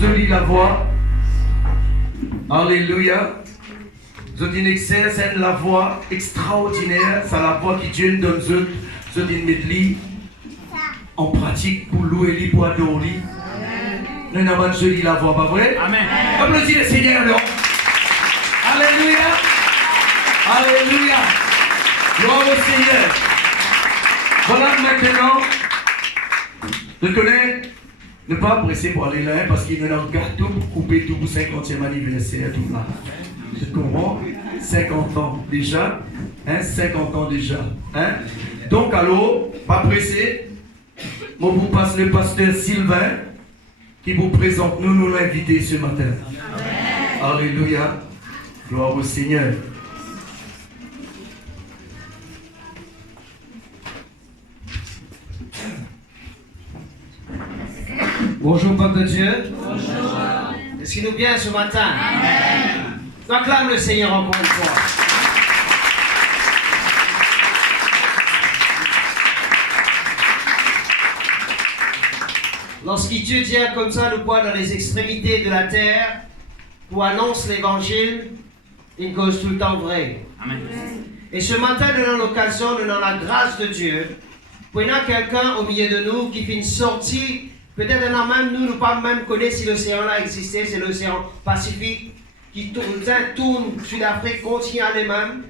Jolie la voix. Alléluia. Je dis c'est la voix extraordinaire. C'est la voix qui Dieu donne. Je dis mettre en pratique pour louer lui, pour adorer. Nous n'avons pas jolie la voix, pas vrai? Amen. Applaudissez le Seigneur, non? Alléluia. Alléluia. Gloire au Seigneur. Voilà maintenant. Je connais. Ne pas presser pour aller là parce qu'il y a un gâteau pour couper tout pour 50e anniversaire. Tout là. Je comprends. 50 ans déjà. Hein? 50 ans déjà. Hein? Donc, allô, pas pressé. Moi, vous passe le pasteur Sylvain qui vous présente. Nous l'inviter ce matin. Amen. Alléluia. Gloire au Seigneur. Bonjour, peuple de Dieu. Bonjour. Est-ce qu'il nous vient ce matin? Amen. On acclame le Seigneur encore une fois. Lorsque Dieu vient comme ça, nous voit dans les extrémités de la terre pour annoncer l'évangile, il cause tout le temps vrai. Amen. Et ce matin, nous avons l'occasion, nous avons la grâce de Dieu. Pour y avoir quelqu'un au milieu de nous qui fait une sortie. Peut-être même nous ne pas même connaître si l'océan là existait, c'est l'océan Pacifique qui tourne sur l'Afrique, continue à lui-même.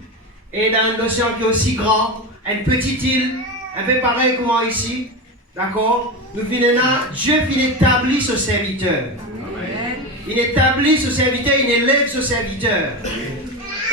Et dans un océan qui est aussi grand, une petite île, un peu pareil comme ici, d'accord? Nous venons là, Dieu vient établir ce serviteur. Il établit ce serviteur, il élève ce serviteur.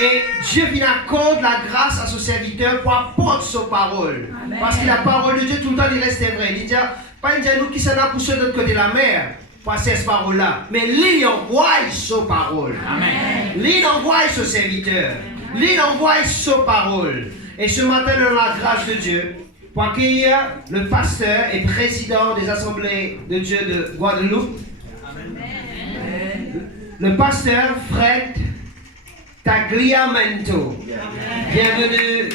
Et Dieu vient accorder la grâce à ce serviteur pour apporter sa parole. Amen. Parce que la parole de Dieu tout le temps il reste vrai. Il dit, pas dire nous qui sommes là pour ceux de l'autre côté de la mer, pour cette parole-là. Mais lui envoie sa parole. Amen. Lui envoie ce serviteur. Lui envoie sa parole. Et ce matin, nous avons la grâce de Dieu pour accueillir le pasteur et président des assemblées de Dieu de Guadeloupe. Amen. Le pasteur Fred Tagliamento. Bienvenue.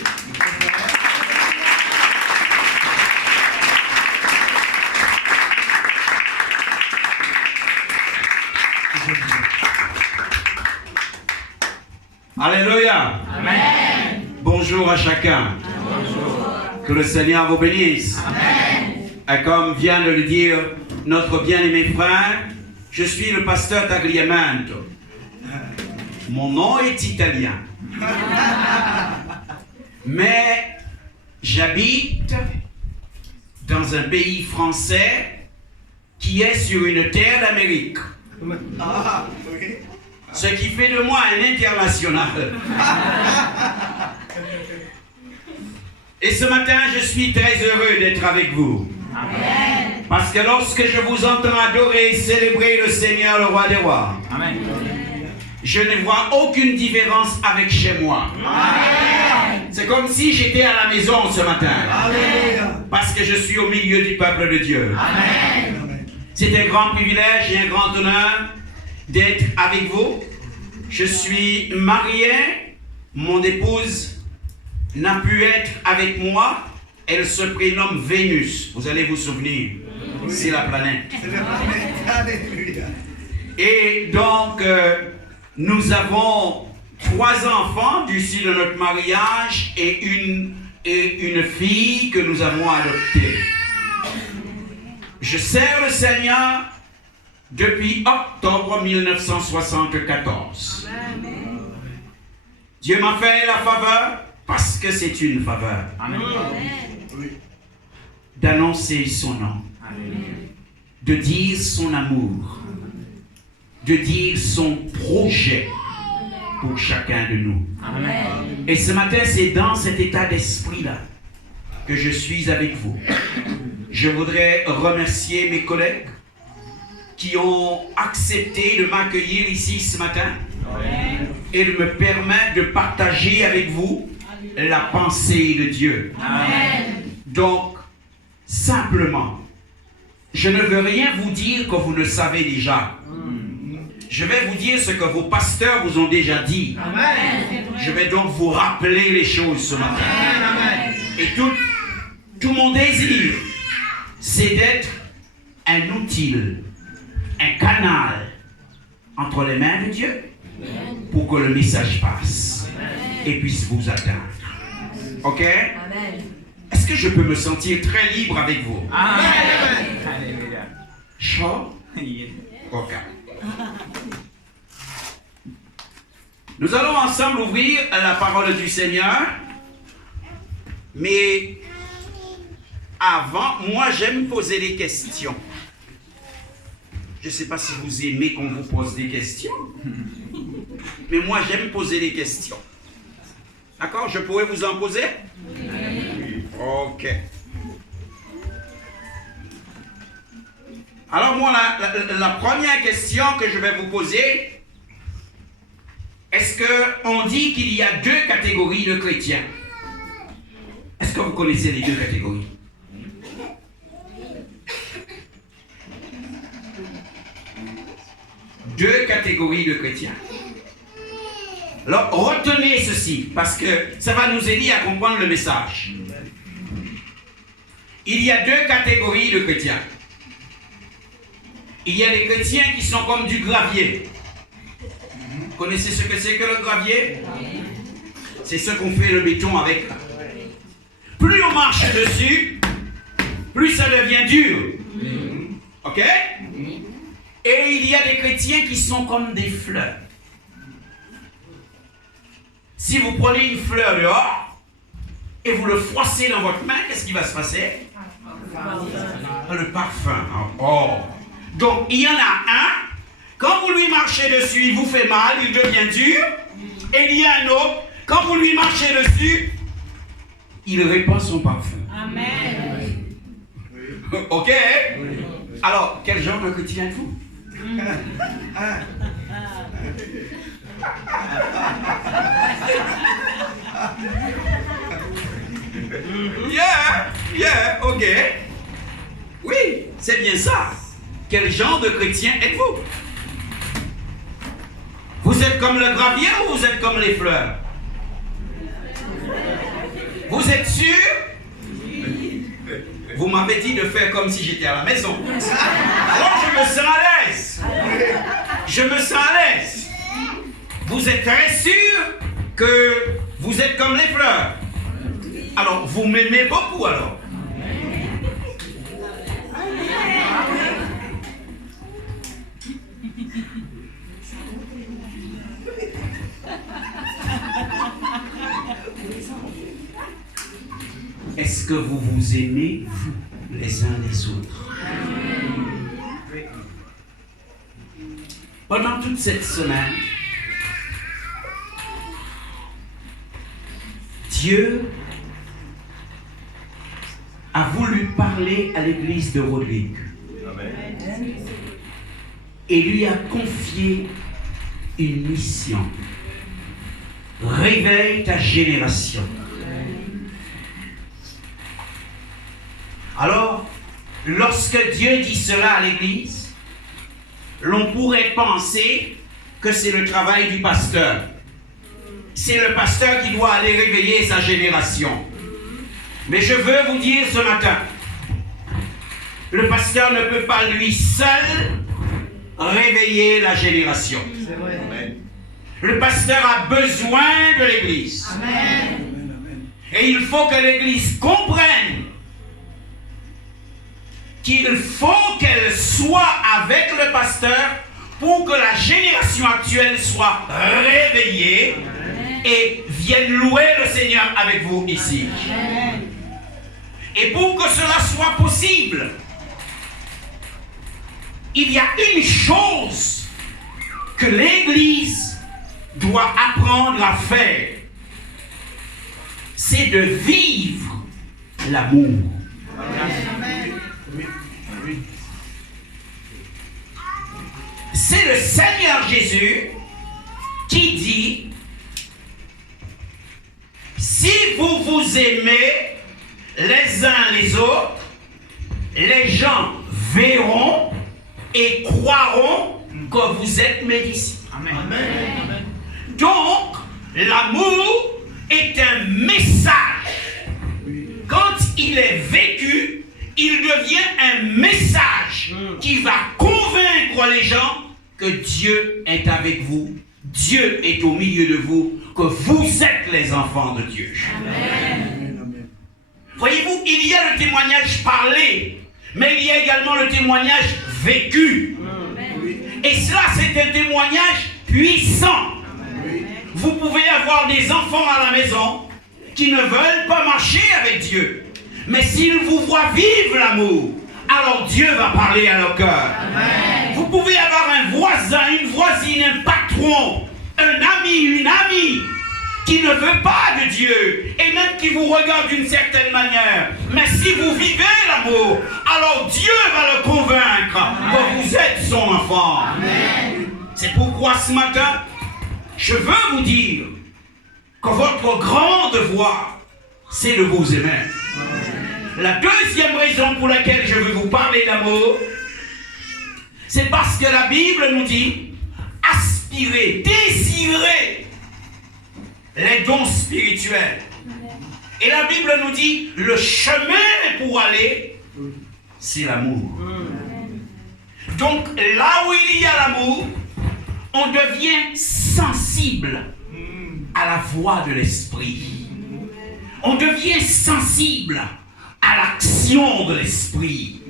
Alléluia. Amen. Bonjour à chacun. Bonjour. Que le Seigneur vous bénisse. Amen. Et comme vient de le dire notre bien-aimé frère, je suis le pasteur Tagliamento. Mon nom est italien. Mais j'habite dans un pays français qui est sur une terre d'Amérique. Ce qui fait de moi un international. Et ce matin, je suis très heureux d'être avec vous. Amen. Parce que lorsque je vous entends adorer et célébrer le Seigneur, le roi des rois, Amen. je ne vois aucune différence avec chez moi. Amen. C'est comme si j'étais à la maison ce matin. Amen. Parce que je suis au milieu du peuple de Dieu. Amen. C'est un grand privilège et un grand honneur d'être avec vous. Je suis marié. Mon épouse n'a pu être avec moi. Elle se prénomme Vénus. Vous allez vous souvenir. Oui. C'est la planète. C'est la planète. Alléluia. Et donc, nous avons 3 enfants d'ici de notre mariage et une fille que nous avons adoptée. Je sers le Seigneur depuis octobre 1974. Amen. Dieu m'a fait la faveur, parce que c'est une faveur, Amen. d'annoncer son nom, Amen. De dire son amour, de dire son projet pour chacun de nous. Amen. Et ce matin, c'est dans cet état d'esprit-là que je suis avec vous. Je voudrais remercier mes collègues qui ont accepté de m'accueillir ici ce matin. Amen. Et de me permettre de partager avec vous la pensée de Dieu. Amen. Donc, simplement, je ne veux rien vous dire que vous ne savez déjà. Je vais vous dire ce que vos pasteurs vous ont déjà dit. Amen. Je vais donc vous rappeler les choses ce matin. Amen. Et tout mon désir, c'est d'être un outil, un canal canal entre les mains de Dieu pour que le message passe et puisse vous atteindre. Ok? Amen. Est-ce que je peux me sentir très libre avec vous? Amen. Alléluia. Chaud? Ok. Nous allons ensemble ouvrir la parole du Seigneur. Mais avant, moi j'aime poser des questions. Je ne sais pas si vous aimez qu'on vous pose des questions. Mais moi j'aime poser des questions. D'accord? Je pourrais vous en poser? Ok. Alors moi, la première question que je vais vous poser, est-ce qu'on dit qu'il y a deux catégories de chrétiens? Est-ce que vous connaissez les deux catégories? Deux catégories de chrétiens. Alors, retenez ceci, parce que ça va nous aider à comprendre le message. Il y a deux catégories de chrétiens. Il y a des chrétiens qui sont comme du gravier. Vous connaissez ce que c'est que le gravier? C'est ce qu'on fait le béton avec. Plus on marche dessus, plus ça devient dur. Ok? Et il y a des chrétiens qui sont comme des fleurs. Si vous prenez une fleur dehors et vous le froissez dans votre main, qu'est-ce qui va se passer? Le parfum. Oh. Donc il y en a un, quand vous lui marchez dessus, il vous fait mal, il devient dur. Et il y a un autre, quand vous lui marchez dessus, il répand son parfum. Amen. Ok? Alors, quel genre de chrétien êtes-vous? Yeah, ok. Oui, c'est bien ça. Quel genre de chrétien êtes-vous? Vous êtes comme le gravier ou vous êtes comme les fleurs? Vous êtes sûr? Vous m'avez dit de faire comme si j'étais à la maison. Alors je me sens à l'aise. Je me sens à l'aise. Vous êtes très sûr que vous êtes comme les fleurs. Alors vous m'aimez beaucoup alors. Est-ce que vous vous aimez, vous, les uns les autres? Pendant toute cette semaine, Dieu a voulu parler à l'église de Rodrigue. Et lui a confié une mission. Réveille ta génération. Alors, lorsque Dieu dit cela à l'église, l'on pourrait penser que c'est le travail du pasteur. C'est le pasteur qui doit aller réveiller sa génération. Mais je veux vous dire ce matin, le pasteur ne peut pas lui seul réveiller la génération. C'est vrai. Le pasteur a besoin de l'église. Et il faut que l'église comprenne qu'il faut qu'elle soit avec le pasteur pour que la génération actuelle soit réveillée et vienne louer le Seigneur avec vous ici. Et pour que cela soit possible, il y a une chose que l'Église doit apprendre à faire, c'est de vivre l'amour. C'est le Seigneur Jésus qui dit, si vous vous aimez les uns les autres, les gens verront et croiront que vous êtes mes disciples. Amen. Donc, l'amour est un message. Quand il est vécu, il devient un message qui va convaincre convaincre les gens que Dieu est avec vous, Dieu est au milieu de vous, que vous êtes les enfants de Dieu. Amen. Voyez-vous, il y a le témoignage parlé, mais il y a également le témoignage vécu. Et cela, c'est un témoignage puissant. Vous pouvez avoir des enfants à la maison qui ne veulent pas marcher avec Dieu. Mais s'ils vous voient vivre l'amour, alors Dieu va parler à leur cœur. Vous pouvez avoir un voisin, une voisine, un patron, un ami, une amie qui ne veut pas de Dieu et même qui vous regarde d'une certaine manière. Mais si vous vivez l'amour, alors Dieu va le convaincre que vous êtes son enfant. C'est pourquoi ce matin, je veux vous dire que votre grande devoir, c'est de vous aimer. La deuxième raison pour laquelle je veux vous parler d'amour, c'est parce que la Bible nous dit aspirer, désirer les dons spirituels. Et la Bible nous dit le chemin pour aller, c'est l'amour. Donc là où il y a l'amour, on devient sensible à la voix de l'esprit. On devient sensible à l'action de l'esprit.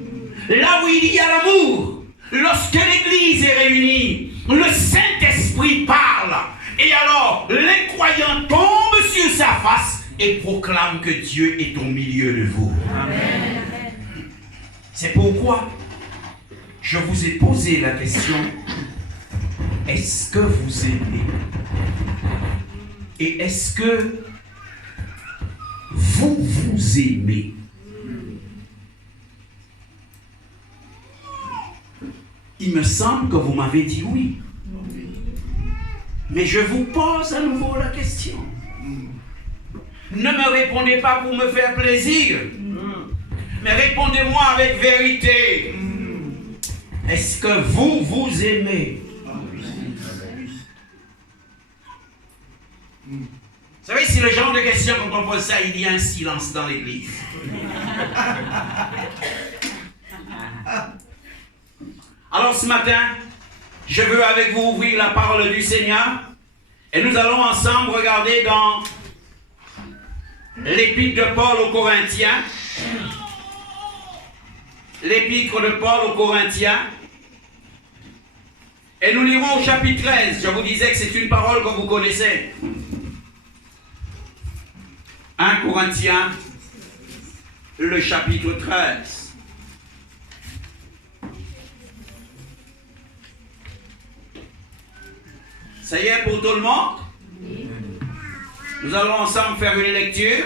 Là où il y a l'amour, lorsque l'Église est réunie, le Saint-Esprit parle. Et alors, les croyants tombent sur sa face et proclament que Dieu est au milieu de vous. Amen. C'est pourquoi je vous ai posé la question, est-ce que vous aimez? Et est-ce que vous aimez? Il me semble que vous m'avez dit oui. Mais je vous pose à nouveau la question. Ne me répondez pas pour me faire plaisir, mais répondez-moi avec vérité. Est-ce que vous aimez? Vous savez, c'est le genre de question, quand on pose ça, il y a un silence dans l'église. Alors ce matin, je veux avec vous ouvrir la parole du Seigneur et nous allons ensemble regarder dans l'épître de Paul aux Corinthiens. L'épître de Paul aux Corinthiens. Et nous lirons au chapitre 13. Je vous disais que c'est une parole que vous connaissez. 1 Corinthiens, le chapitre 13. Ça y est pour tout le monde? Nous allons ensemble faire une lecture.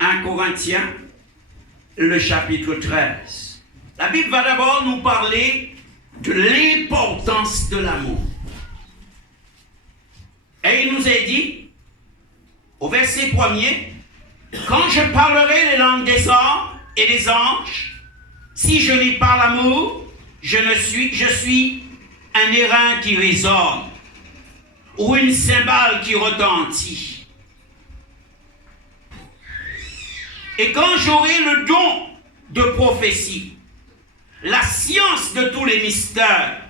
« 1 Corinthiens, le chapitre 13. La Bible va d'abord nous parler de l'importance de l'amour. Et il nous est dit, au verset 1er, « Quand je parlerai les langues des hommes et des anges, si je n'ai pas l'amour, je suis un airain qui résonne, ou une cymbale qui retentit. Et quand j'aurai le don de prophétie, la science de tous les mystères,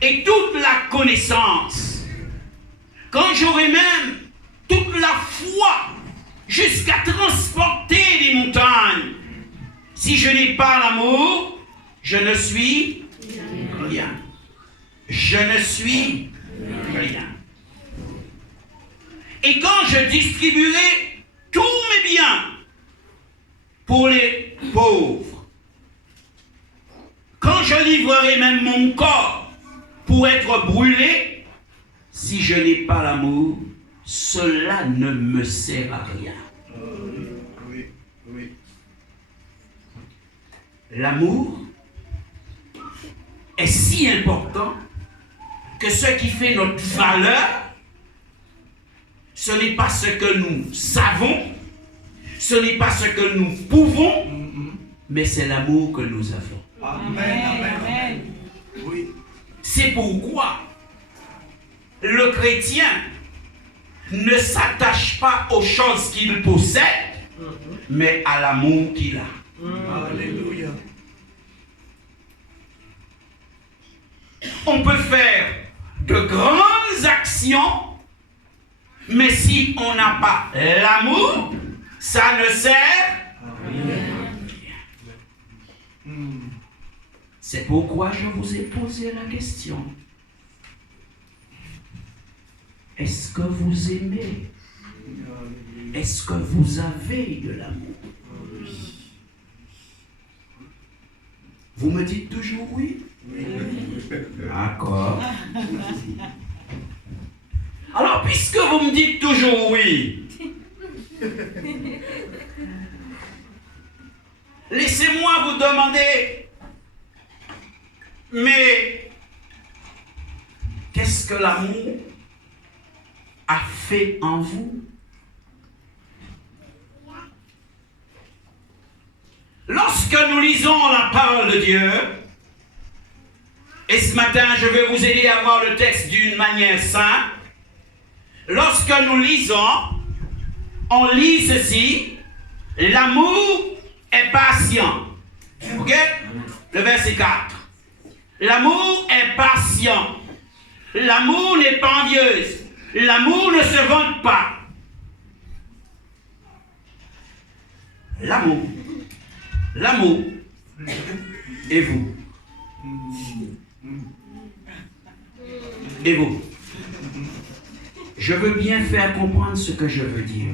et toute la connaissance, quand j'aurai même toute la foi jusqu'à transporter les montagnes, si je n'ai pas l'amour, je ne suis rien. Je ne suis rien. Et quand je distribuerai tous mes biens pour les pauvres, quand je livrerai même mon corps pour être brûlé, si je n'ai pas l'amour, cela ne me sert à rien. L'amour est si important que ce qui fait notre valeur, ce n'est pas ce que nous savons, ce n'est pas ce que nous pouvons, mais c'est l'amour que nous avons. Amen. Amen. Oui. C'est pourquoi le chrétien ne s'attache pas aux choses qu'il possède, mais à l'amour qu'il a. Alléluia. On peut faire de grandes actions, mais si on n'a pas l'amour, ça ne sert à rien. C'est pourquoi je vous ai posé la question. Est-ce que vous aimez? Est-ce que vous avez de l'amour? Vous me dites toujours oui? D'accord. Alors, puisque vous me dites toujours oui, laissez-moi vous demander, mais qu'est-ce que l'amour a fait en vous? Lorsque nous lisons la parole de Dieu, et ce matin je vais vous aider à voir le texte d'une manière simple, lorsque nous lisons, on lit ceci: l'amour est patient. Ok? Le verset 4. L'amour est patient. L'amour n'est pas envieuse. L'amour ne se vante pas. L'amour. L'amour. Et vous? Et vous? Je veux bien faire comprendre ce que je veux dire.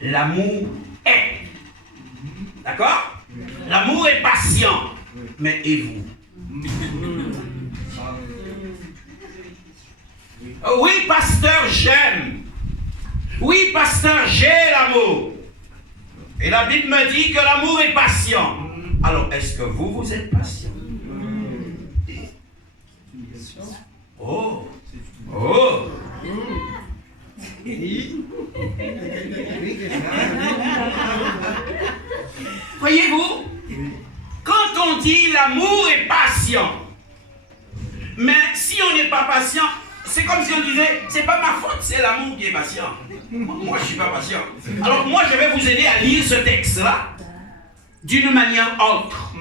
L'amour est. D'accord? L'amour est patient. Mais et vous? Oui, pasteur, j'aime. Oui, pasteur, j'ai l'amour. Et la Bible me dit que l'amour est patient. Alors, est-ce que vous êtes patient? Oh! Oh! Voyez-vous, quand on dit l'amour est patient, mais si on n'est pas patient, c'est comme si on disait, c'est pas ma faute, c'est l'amour qui est patient. Moi, je ne suis pas patient. Alors moi, je vais vous aider à lire ce texte-là d'une manière autre.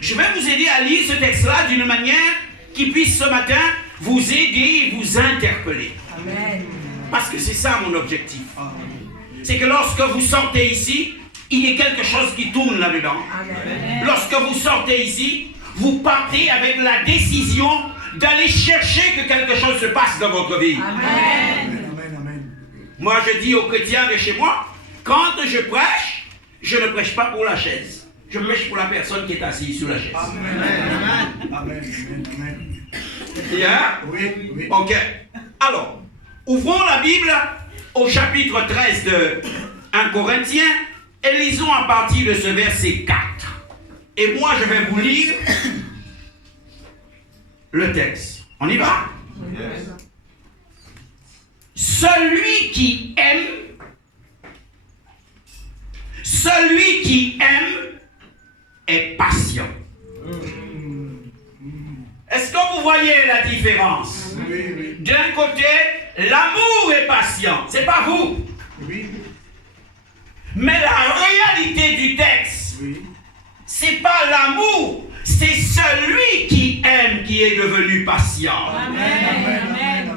Je vais vous aider à lire ce texte-là d'une manière qui puisse ce matin vous aider et vous interpeller. Amen. Parce que c'est ça mon objectif. C'est que lorsque vous sortez ici, il y a quelque chose qui tourne là-dedans. Lorsque vous sortez ici, vous partez avec la décision d'aller chercher que quelque chose se passe dans votre vie. Amen. Amen, amen. Moi, je dis aux chrétiens de chez moi, quand je prêche, je ne prêche pas pour la chaise. Je prêche pour la personne qui est assise sur la chaise. Amen. Amen. Bien? Oui, oui. Ok. Alors, ouvrons la Bible au chapitre 13 de 1 Corinthiens et lisons à partir de ce verset 4. Et moi, je vais vous lire le texte. On y va? Yes. Celui qui aime est patient. Est-ce que vous voyez la différence? Oui, oui. D'un côté, l'amour est patient. C'est pas vous. Oui, Mais la réalité du texte, oui. c'est pas l'amour, c'est celui qui aime qui est devenu patient. Amen.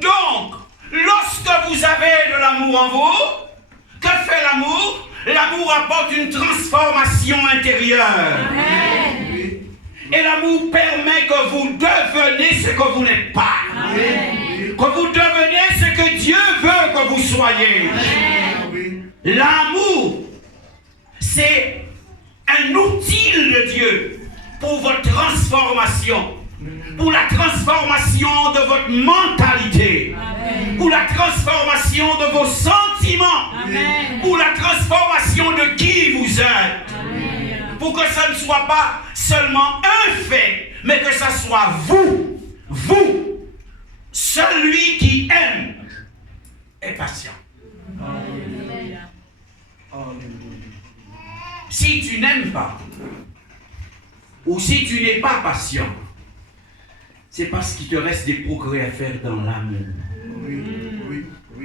Donc, lorsque vous avez de l'amour en vous, que fait l'amour? L'amour apporte une transformation intérieure. Oui, Et l'amour permet que vous deveniez ce que vous n'êtes pas. oui. Que vous deveniez ce que Dieu veut que vous soyez. Oui. L'amour, c'est un outil de Dieu pour votre transformation, pour la transformation de votre mentalité, pour la transformation de vos sentiments, pour la transformation de qui vous êtes, pour que ça ne soit pas seulement un fait, mais que ça soit vous, celui qui aime est patient. Si tu n'aimes pas, ou si tu n'es pas patient, c'est parce qu'il te reste des progrès à faire dans l'amour. Oui, oui, oui.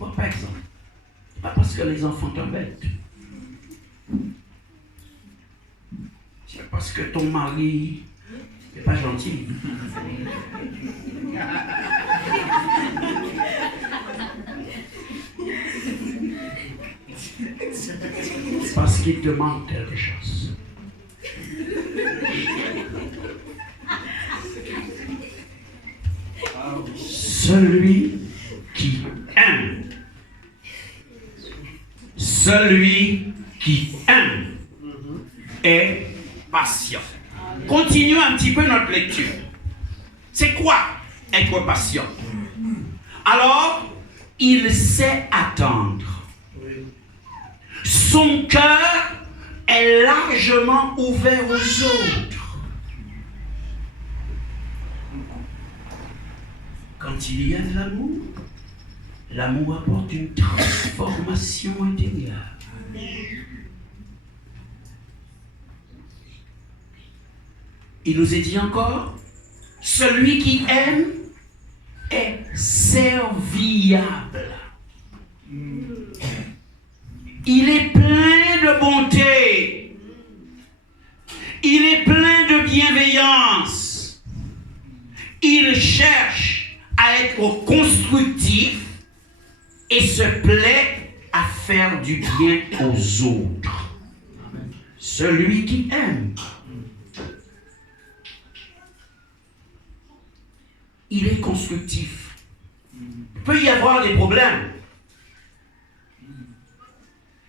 Vois par exemple, pas parce que les enfants t'embêtent. C'est parce que ton mari n'est pas gentil. Parce qu'il te manque quelque chose. Celui qui aime, est patient. Continuons un petit peu notre lecture. C'est quoi être patient? Alors, il sait attendre. Son cœur est largement ouvert aux autres. Quand il y a de l'amour, l'amour apporte une transformation intérieure. Il nous est dit encore, celui qui aime est serviable. Il est plein de bonté. Il est plein de bienveillance. Il cherche à être constructif et se plaît à faire du bien aux autres. Celui qui aime, il est constructif. Il peut y avoir des problèmes.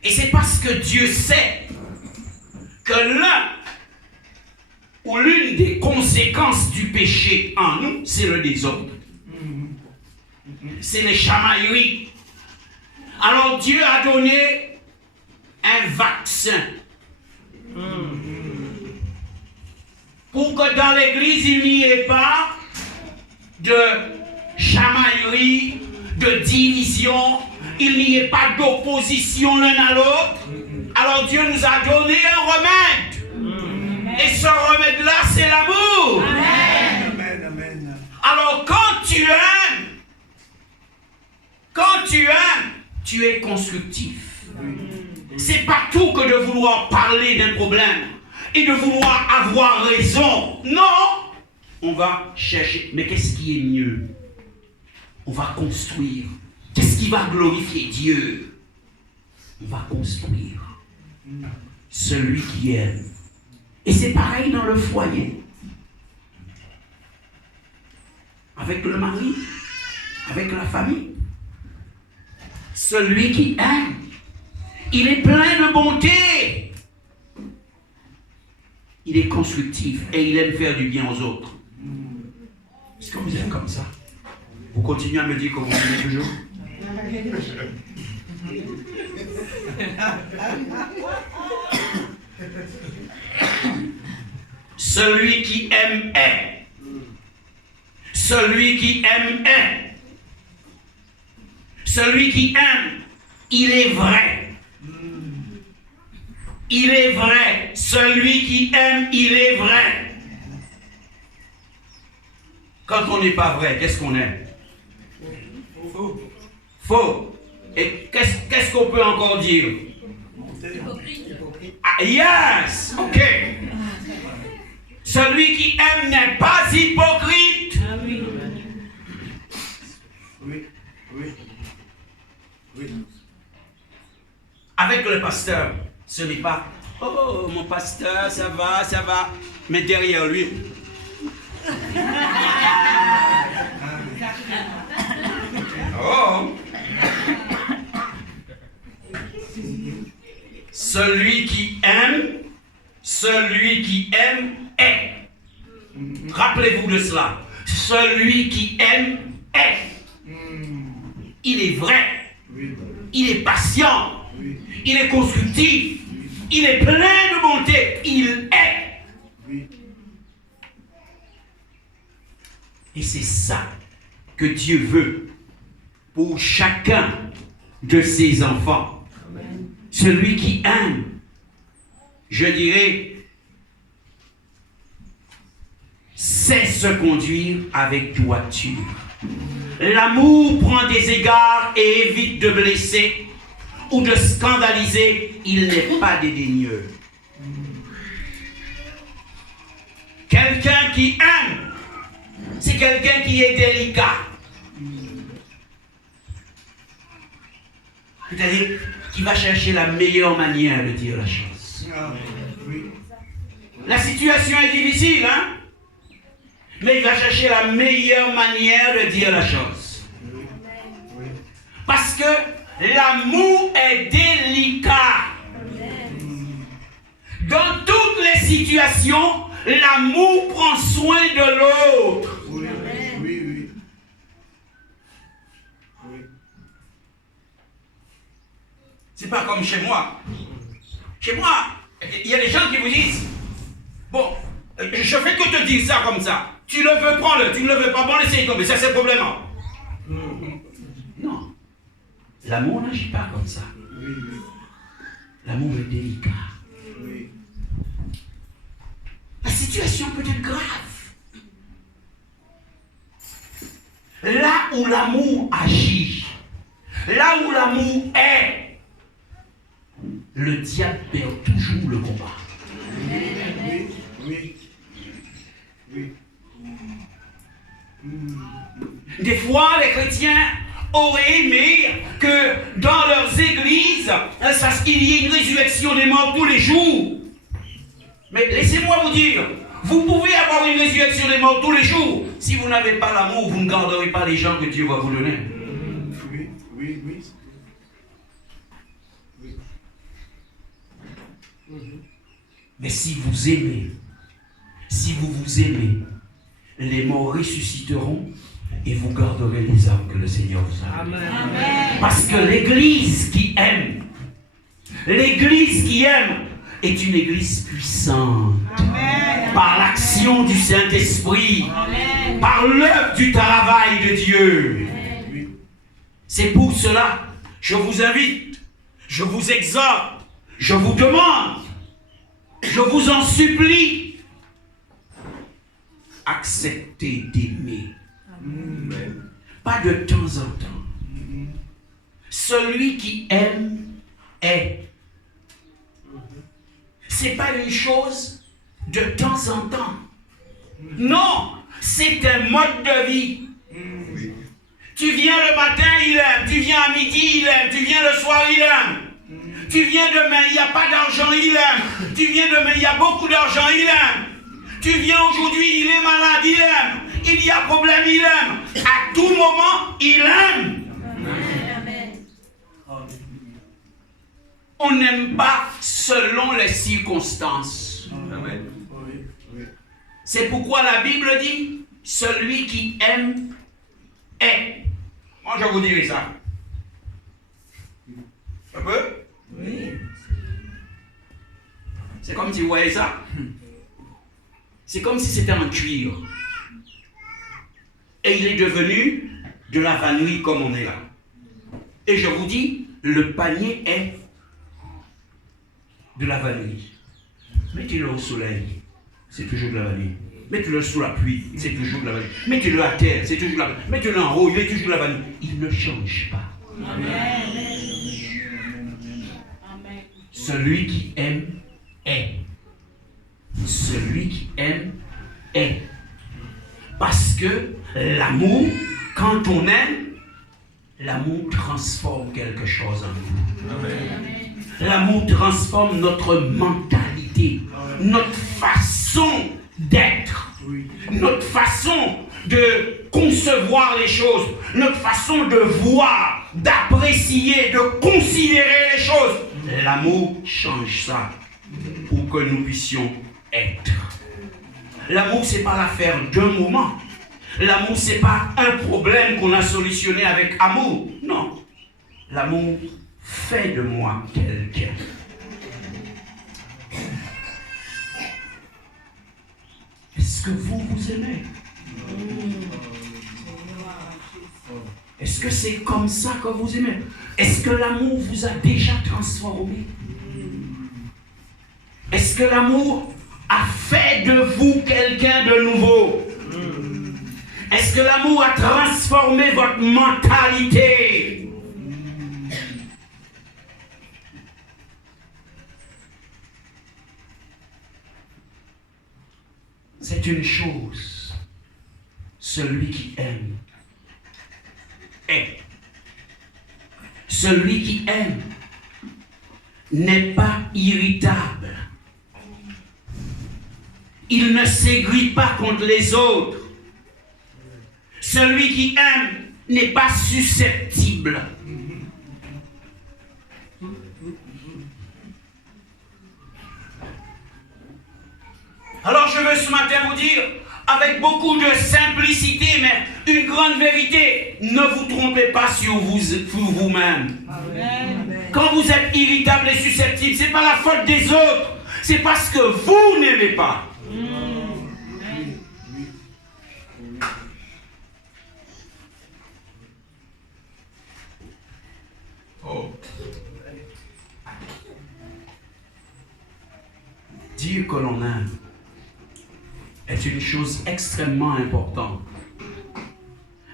Et c'est parce que Dieu sait que l'un ou l'une des conséquences du péché en nous, c'est le désordre. C'est les chamailleries. Alors Dieu a donné un vaccin pour que dans l'église il n'y ait pas de chamaillerie, de division, il n'y ait pas d'opposition l'un à l'autre. Alors Dieu nous a donné un remède. Et ce remède-là, c'est l'amour. Amen. Amen. Alors quand tu aimes, tu es constructif. C'est pas tout que de vouloir parler d'un problème et de vouloir avoir raison. Non! On va chercher. Mais qu'est-ce qui est mieux? On va construire. Qu'est-ce qui va glorifier Dieu? On va construire. Celui qui aime. Et c'est pareil dans le foyer. Avec le mari, avec la famille. Celui qui aime, il est plein de bonté. Il est constructif et il aime faire du bien aux autres. Est-ce que vous êtes comme ça? Vous continuez à me dire que vous aimez toujours? Celui qui aime est. Celui qui aime est. Celui qui aime, il est vrai. Il est vrai. Celui qui aime, il est vrai. Quand on n'est pas vrai, qu'est-ce qu'on est? Faux. Faux. Et qu'est-ce qu'on peut encore dire? Ah, yes! Ok. Celui qui aime n'est pas hypocrite. Ah oui. Oui. Oui. Oui. Avec le pasteur, ce n'est pas « Oh, mon pasteur, ça va, ça va ». Mais derrière lui... Oh! Celui qui aime est. Rappelez-vous de cela. Celui qui aime est. Il est vrai. Il est patient. Il est constructif. Il est plein de bonté. Il est. Et c'est ça que Dieu veut pour chacun de ses enfants. Celui qui aime, je dirais, sait se conduire avec droiture. L'amour prend des égards et évite de blesser ou de scandaliser. Il n'est pas dédaigneux. Quelqu'un qui aime, c'est quelqu'un qui est délicat. C'est-à-dire qui va chercher la meilleure manière de dire la chose. La situation est difficile, hein? Mais il va chercher la meilleure manière de dire la chose. Parce que l'amour est délicat. Dans toutes les situations, l'amour prend soin de l'autre. Oui, oui, oui. C'est pas comme chez moi. Chez moi, il y a des gens qui vous disent, bon, je fais que te dire ça comme ça. Tu le veux, prends-le. Tu ne le veux pas, bon, laissez tomber. Ça, c'est le problème. Non. L'amour n'agit pas comme ça. L'amour est délicat. La situation peut être grave. Là où l'amour agit, là où l'amour est, le diable perd toujours le combat. Oui, oui, oui. Des fois, les chrétiens auraient aimé que dans leurs églises, il y ait une résurrection des morts tous les jours. Mais laissez-moi vous dire, vous pouvez avoir une résurrection des morts tous les jours. Si vous n'avez pas l'amour, vous ne garderez pas les gens que Dieu va vous donner. Oui, oui, oui. Mais si vous aimez, si vous vous aimez, les morts ressusciteront et vous garderez les âmes que le Seigneur vous a données. Parce que l'église qui aime est une église puissante. Amen. Par l'action du Saint-Esprit, par l'œuvre du travail de Dieu. Amen. C'est pour cela, je vous invite, je vous exhorte, je vous demande, je vous en supplie, acceptez d'aimer. Amen. Pas de temps en temps. Celui qui aime est. C'est pas une chose de temps en temps. Non, c'est un mode de vie. Tu viens le matin, il aime. Tu viens à midi, il aime. Tu viens le soir, il aime. Tu viens demain, il n'y a pas d'argent, il aime. Tu viens demain, il y a beaucoup d'argent, il aime. Tu viens aujourd'hui, il est malade, il aime. Il y a problème, il aime. À tout moment, il aime. On n'aime pas selon les circonstances. Amen. C'est pourquoi la Bible dit, celui qui aime est. Moi, je vous dirai ça. Un peu? Oui. C'est comme si vous voyez ça. C'est comme si c'était en cuir. Et il est devenu de la vanille comme on est là. Et je vous dis, le panier est de la vanille. Mettez-le au soleil, c'est toujours de la vanille. Mettez-le sous la pluie, c'est toujours de la vanille. Mettez-le à terre, c'est toujours de la vanille. Mettez-le en haut, il est toujours de la vanille. Il ne change pas. Amen. Celui qui aime est. Celui qui aime est. Parce que l'amour, quand on aime, l'amour transforme quelque chose en nous. Amen. L'amour transforme notre mentalité, notre façon d'être, notre façon de concevoir les choses, notre façon de voir, d'apprécier, de considérer les choses. L'amour change ça pour que nous puissions être. L'amour, ce n'est pas l'affaire d'un moment. L'amour, ce n'est pas un problème qu'on a solutionné avec amour. Non. L'amour fait de moi quelqu'un. Est-ce que vous aimez? Est-ce que c'est comme ça que vous aimez? Est-ce que l'amour vous a déjà transformé? Est-ce que l'amour a fait de vous quelqu'un de nouveau? Est-ce que l'amour a transformé votre mentalité? C'est une chose. Celui qui aime est. Celui qui aime n'est pas irritable. Il ne s'aigrit pas contre les autres. Celui qui aime n'est pas susceptible. Alors je veux ce matin vous dire, avec beaucoup de simplicité, mais une grande vérité, ne vous trompez pas sur vous-même. Quand vous êtes irritable et susceptible, ce n'est pas la faute des autres, c'est parce que vous n'aimez pas. Oh. Dire que l'on aime est une chose extrêmement importante.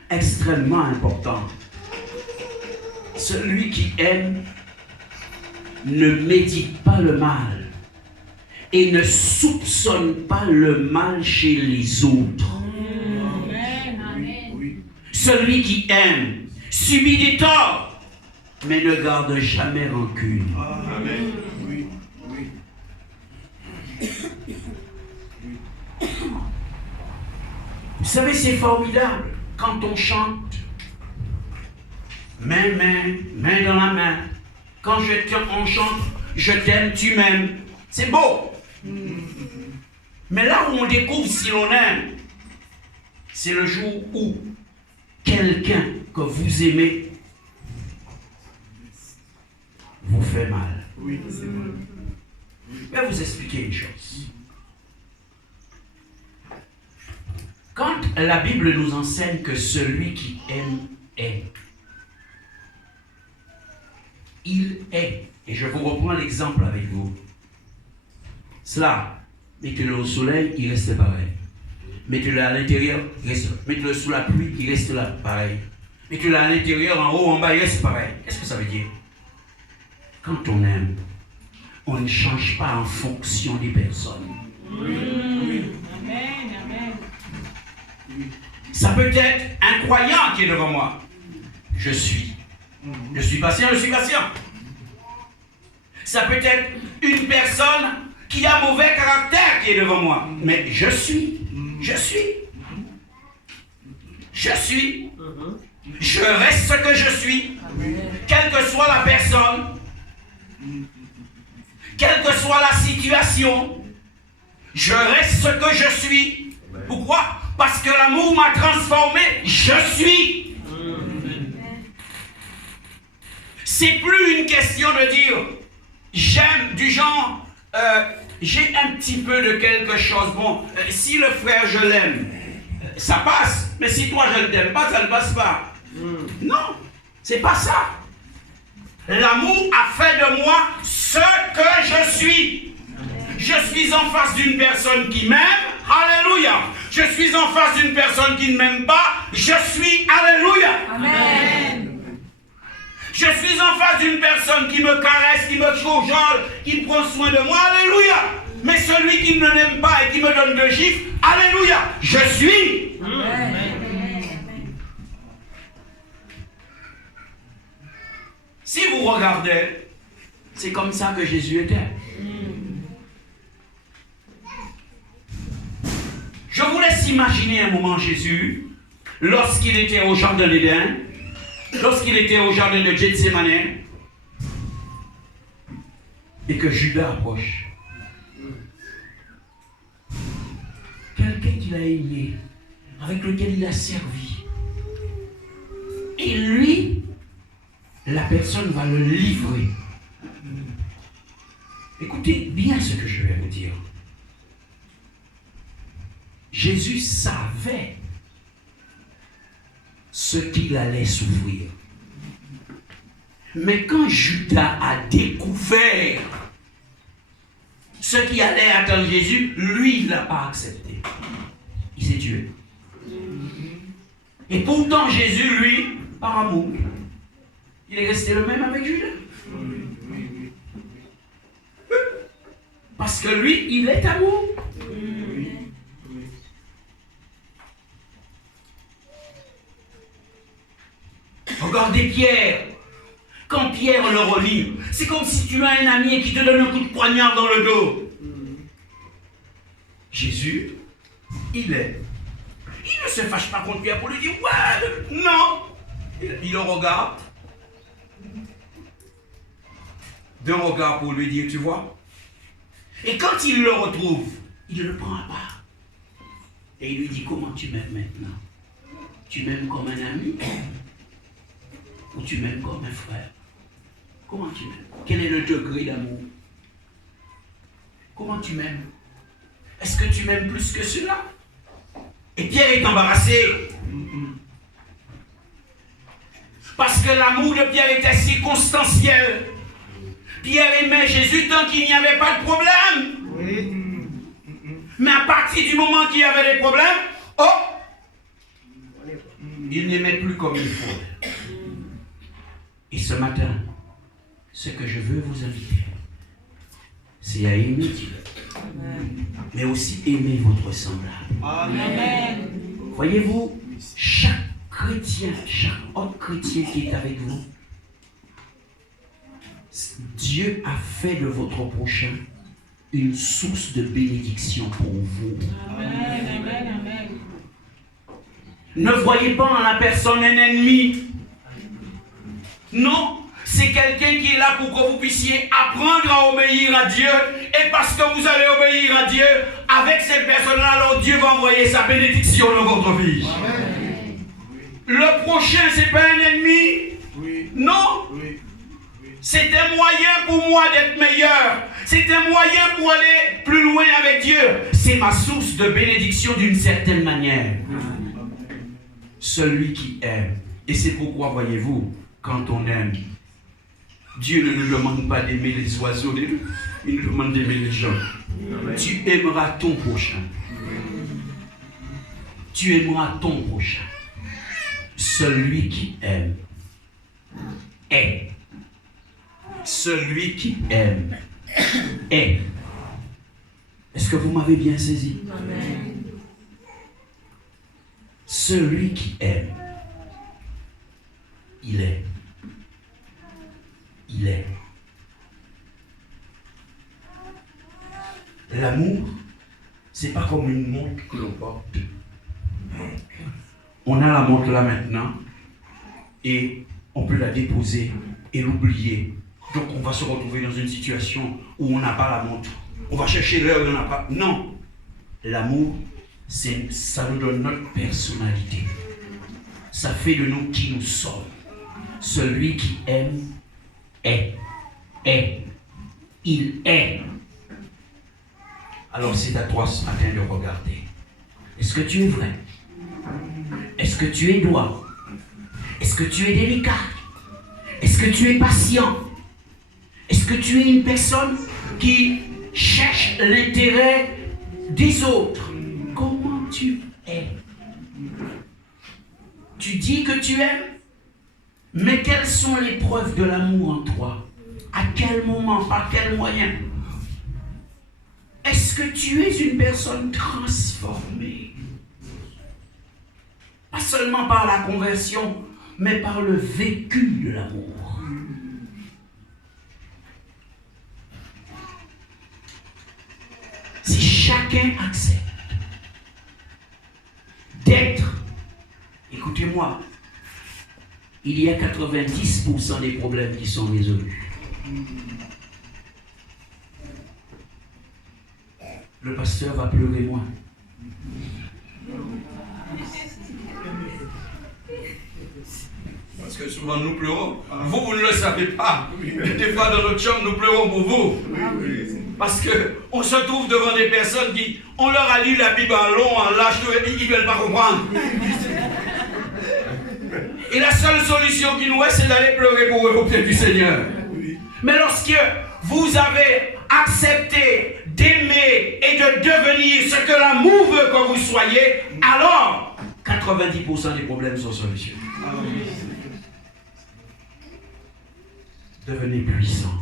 Extrêmement importante. Celui qui aime ne médite pas le mal et ne soupçonne pas le mal chez les autres. Oui. Celui qui aime subit des torts, mais ne garde jamais rancune. Amen. Oui. Oui. Vous savez, c'est formidable quand on chante. Main dans la main. Quand on chante, je t'aime, tu m'aimes. C'est beau. Mais là où on découvre si l'on aime, c'est le jour où quelqu'un que vous aimez vous fait mal. Oui, c'est vrai. Je vais vous expliquer une chose. Quand la Bible nous enseigne que celui qui aime est, il est. Et je vous reprends l'exemple avec vous. Cela, mettez-le au soleil, il reste pareil. Mettez-le à l'intérieur, il reste. Mettez-le sous la pluie, il reste là, pareil. Mettez-le à l'intérieur, en haut, en bas, il reste pareil. Qu'est-ce que ça veut dire? Quand on aime, on ne change pas en fonction des personnes. Ça peut être un croyant qui est devant moi. Je suis patient, je suis patient. Ça peut être une personne qui a mauvais caractère qui est devant moi. Mais je suis. Je reste ce que je suis. Quelle que soit la personne, quelle que soit la situation, je reste ce que je suis. Pourquoi? Parce que l'amour m'a transformé. Je suis. C'est plus une question de dire j'aime du genre j'ai un petit peu de quelque chose. Bon, si le frère je l'aime, ça passe. Mais si toi je ne t'aime pas, ça ne passe pas. Non, c'est pas ça. L'amour a fait de moi ce que je suis. Je suis en face d'une personne qui m'aime. Alléluia. Je suis en face d'une personne qui ne m'aime pas. Je suis. Alléluia. Amen. Je suis en face d'une personne qui me caresse, qui me cajole, qui prend soin de moi. Alléluia. Mais celui qui ne m'aime pas et qui me donne de gifles. Alléluia. Je suis. Amen. Si vous regardez, c'est comme ça que Jésus était. Je vous laisse imaginer un moment Jésus, lorsqu'il était au jardin d'Éden, lorsqu'il était au jardin de Gethsémane, et que Judas approche. Quelqu'un qu'il a aimé, avec lequel il a servi. Et lui, la personne va le livrer. Écoutez bien ce que je vais vous dire. Jésus savait ce qu'il allait souffrir. Mais quand Judas a découvert ce qui allait attendre Jésus, lui, il ne l'a pas accepté. Il s'est tué. Et pourtant, Jésus, lui, par amour, il est resté le même avec Judas. Parce que lui, il est amour. Regardez Pierre. Quand Pierre le relit, c'est comme si tu as un ami qui te donne un coup de poignard dans le dos. Jésus, il est. Il ne se fâche pas contre Pierre pour lui dire « Ouais, non !» Il le regarde. D'un regard pour lui dire « Tu vois ?» Et quand il le retrouve, il le prend à part. Et il lui dit « Comment tu m'aimes maintenant? Tu m'aimes comme un ami? Ou tu m'aimes comme un frère? Comment tu m'aimes? Quel est le degré d'amour? Comment tu m'aimes? Est-ce que tu m'aimes plus que cela? » Et Pierre est embarrassé. Parce que l'amour de Pierre était circonstanciel. Pierre aimait Jésus tant qu'il n'y avait pas de problème. Mais à partir du moment qu'il y avait des problèmes, il n'aimait plus comme il faut. Et ce matin, ce que je veux vous inviter, c'est à aimer Dieu. Mais aussi aimer votre semblable. Amen. Voyez-vous, chaque chrétien, chaque autre chrétien qui est avec vous, Dieu a fait de votre prochain une source de bénédiction pour vous. Amen. Amen. Amen. Ne voyez pas en la personne un ennemi. Non, c'est quelqu'un qui est là pour que vous puissiez apprendre à obéir à Dieu. Et parce que vous allez obéir à Dieu, avec cette personne-là, alors Dieu va envoyer sa bénédiction dans votre vie. Amen. Le prochain, c'est pas un ennemi. Oui. Non. Oui. C'est un moyen pour moi d'être meilleur. C'est un moyen pour aller plus loin avec Dieu. C'est ma source de bénédiction d'une certaine manière. Celui qui aime. Et c'est pourquoi, voyez-vous, quand on aime, Dieu ne nous demande pas d'aimer les oiseaux, il nous demande d'aimer les gens. Tu aimeras ton prochain. Tu aimeras ton prochain. Celui qui aime est. Celui qui aime est. Est-ce que vous m'avez bien saisi? Amen. Celui qui aime, il est. Il est. L'amour, c'est pas comme une montre que l'on porte. On a la montre là maintenant et on peut la déposer et l'oublier. Donc on va se retrouver dans une situation où on n'a pas la montre. On va chercher l'heure et on n'a pas. Non. L'amour, ça nous donne notre personnalité. Ça fait de nous qui nous sommes. Celui qui aime est. Il est. Alors c'est à toi ce matin de regarder. Est-ce que tu es vrai? Est-ce que tu es droit? Est-ce que tu es délicat? Est-ce que tu es patient? Est-ce que tu es une personne qui cherche l'intérêt des autres? Comment tu es? Tu dis que tu aimes, mais quelles sont les preuves de l'amour en toi? À quel moment? Par quel moyen? Est-ce que tu es une personne transformée? Pas seulement par la conversion, mais par le vécu de l'amour. Si chacun accepte d'être, écoutez-moi, il y a 90% des problèmes qui sont résolus. Le pasteur va pleurer moins. Parce que souvent nous pleurons. Vous ne le savez pas. Des fois dans notre chambre, nous pleurons pour vous. Parce qu'on se trouve devant des personnes qui, on leur a lu la Bible en long, en large, ils ne veulent pas comprendre. Et la seule solution qui nous reste, c'est d'aller pleurer pour eux auprès du Seigneur. Mais lorsque vous avez accepté d'aimer et de devenir ce que l'amour veut que vous soyez, alors 90% des problèmes sont solutionnés. Devenez puissant.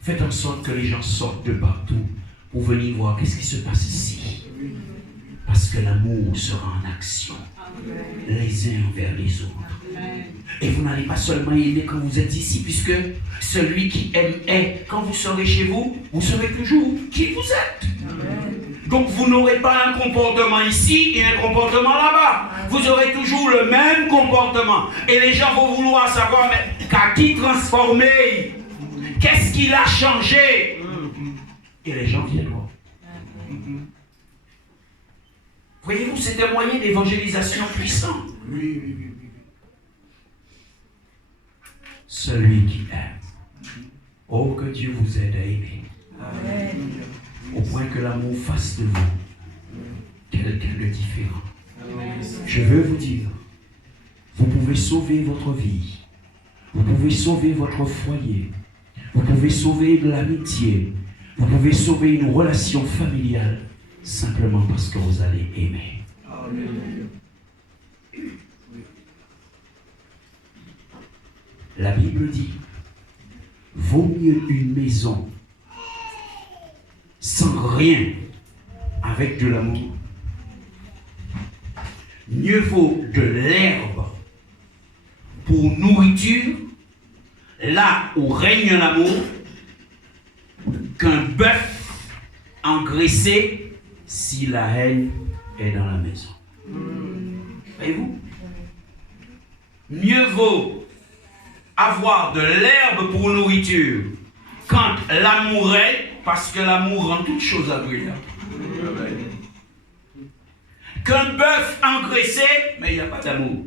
Faites en sorte que les gens sortent de partout pour venir voir qu'est-ce qui se passe ici. Parce que l'amour sera en action, les uns envers les autres. Et vous n'allez pas seulement aimer quand vous êtes ici, puisque celui qui aime est. Quand vous serez chez vous, vous saurez toujours qui vous êtes. Donc vous n'aurez pas un comportement ici et un comportement là-bas. Vous aurez toujours le même comportement. Et les gens vont vouloir savoir, mais qu'à qui transformer? Qu'est-ce qu'il a changé? Et les gens viendront. Voyez-vous, c'est un moyen d'évangélisation puissant. Celui qui aime. Oh, que Dieu vous aide à aimer. Amen. Au point que l'amour fasse de vous quelqu'un de différent. Amen. Je veux vous dire, vous pouvez sauver votre vie. Vous pouvez sauver votre foyer. Vous pouvez sauver de l'amitié. Vous pouvez sauver une relation familiale simplement parce que vous allez aimer. Amen. La Bible dit, vaut mieux une maison sans rien avec de l'amour. Mieux vaut de l'herbe pour nourriture, là où règne l'amour, qu'un bœuf engraissé si la haine est dans la maison. Voyez-vous? Mieux vaut avoir de l'herbe pour nourriture quand l'amour est, parce que l'amour rend toute chose agréable. Qu'un bœuf engraissé, mais il n'y a pas d'amour.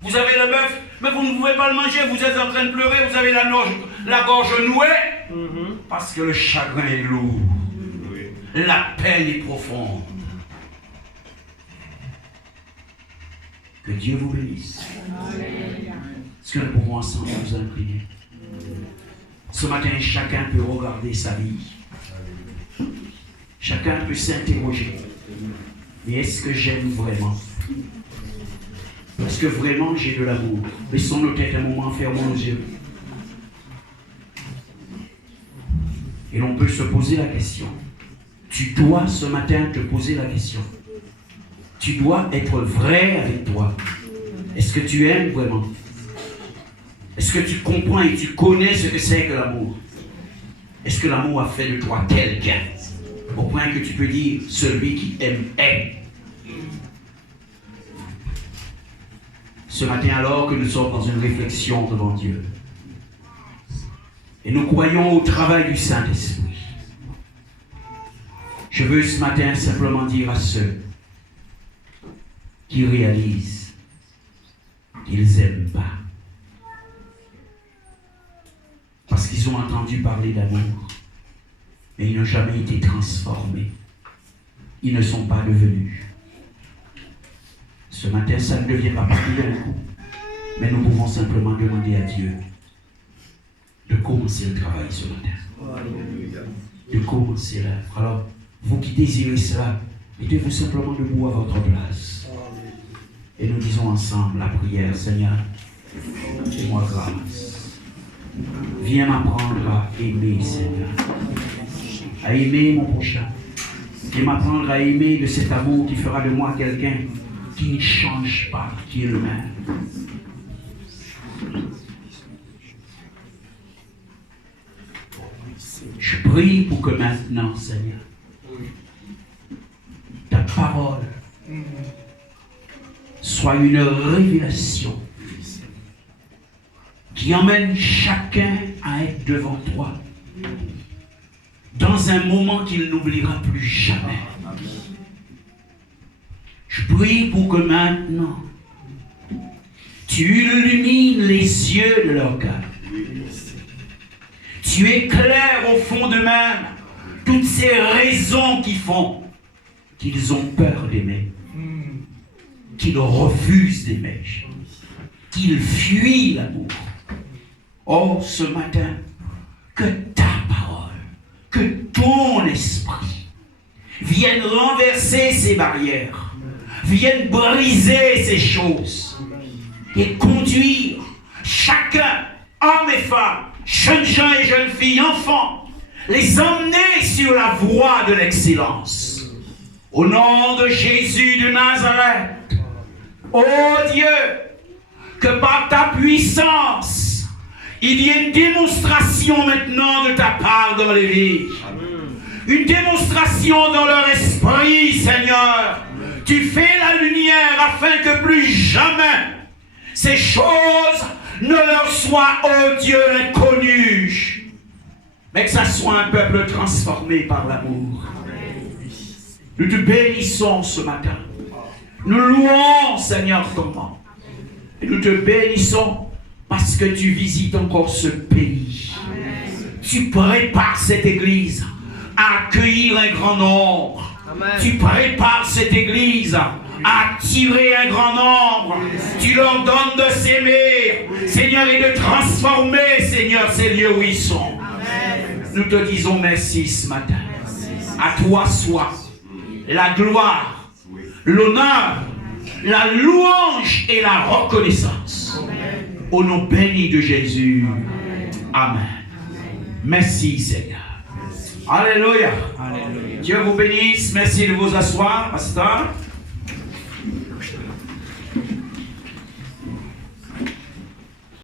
Vous avez le bœuf, mais vous ne pouvez pas le manger, vous êtes en train de pleurer, vous avez la gorge nouée, parce que le chagrin est lourd, la peine est profonde. Que Dieu vous bénisse. Est-ce que nous pouvons ensemble nous incliner? Ce matin, chacun peut regarder sa vie. Chacun peut s'interroger. Mais est-ce que j'aime vraiment? Est-ce que vraiment j'ai de l'amour? Baissons nos têtes un moment, fermons nos yeux. Et l'on peut se poser la question. Tu dois ce matin te poser la question. Tu dois être vrai avec toi. Est-ce que tu aimes vraiment? Est-ce que tu comprends et tu connais ce que c'est que l'amour? Est-ce que l'amour a fait de toi quelqu'un? Au point que tu peux dire, celui qui aime est. Ce matin alors que nous sommes dans une réflexion devant Dieu, et nous croyons au travail du Saint-Esprit, je veux ce matin simplement dire à ceux qui réalisent qu'ils n'aiment pas, parce qu'ils ont entendu parler d'amour, mais ils n'ont jamais été transformés. Ils ne sont pas devenus. Ce matin, ça ne devient pas parti d'un coup, mais nous pouvons simplement demander à Dieu de commencer le travail ce matin. De commencer l'œuvre. Alors, vous qui désirez cela, mettez-vous simplement debout à votre place. Et nous disons ensemble la prière. Seigneur, fais-moi grâce. Viens m'apprendre à aimer, Seigneur. À aimer mon prochain. Et m'apprendre à aimer de cet amour qui fera de moi quelqu'un qui ne change pas, qui est le même. Je prie pour que maintenant, Seigneur, ta parole soit une révélation qui emmène chacun à être devant toi dans un moment qu'il n'oubliera plus jamais. Je prie pour que maintenant tu illumines les yeux de leur cœur. Tu éclaires au fond d'eux-mêmes toutes ces raisons qui font qu'ils ont peur d'aimer, qu'ils refusent d'aimer, qu'ils fuient l'amour. Oh, ce matin, que ta parole, que ton esprit vienne renverser ces barrières, vienne briser ces choses et conduire chacun, hommes et femmes, jeunes gens et jeunes filles, enfants, les emmener sur la voie de l'excellence. Au nom de Jésus de Nazareth, ô Dieu, que par ta puissance, il y ait une démonstration maintenant de ta part dans les vies. Une démonstration dans leur esprit, Seigneur. Tu fais la lumière afin que plus jamais ces choses ne leur soient, ô Dieu, inconnues. Mais que ça soit un peuple transformé par l'amour. Nous te bénissons ce matin. Nous louons, Seigneur, ton nom. Et nous te bénissons parce que tu visites encore ce pays. Tu prépares cette église à accueillir un grand nombre. Tu prépares cette église à attirer un grand nombre. Tu leur donnes de s'aimer, Seigneur, et de transformer, Seigneur, ces lieux où ils sont. Nous te disons merci ce matin. À toi soit la gloire, l'honneur, la louange et la reconnaissance. Au nom béni de Jésus. Amen. Merci Seigneur. Alléluia. Dieu vous bénisse. Merci de vous asseoir, pasteur.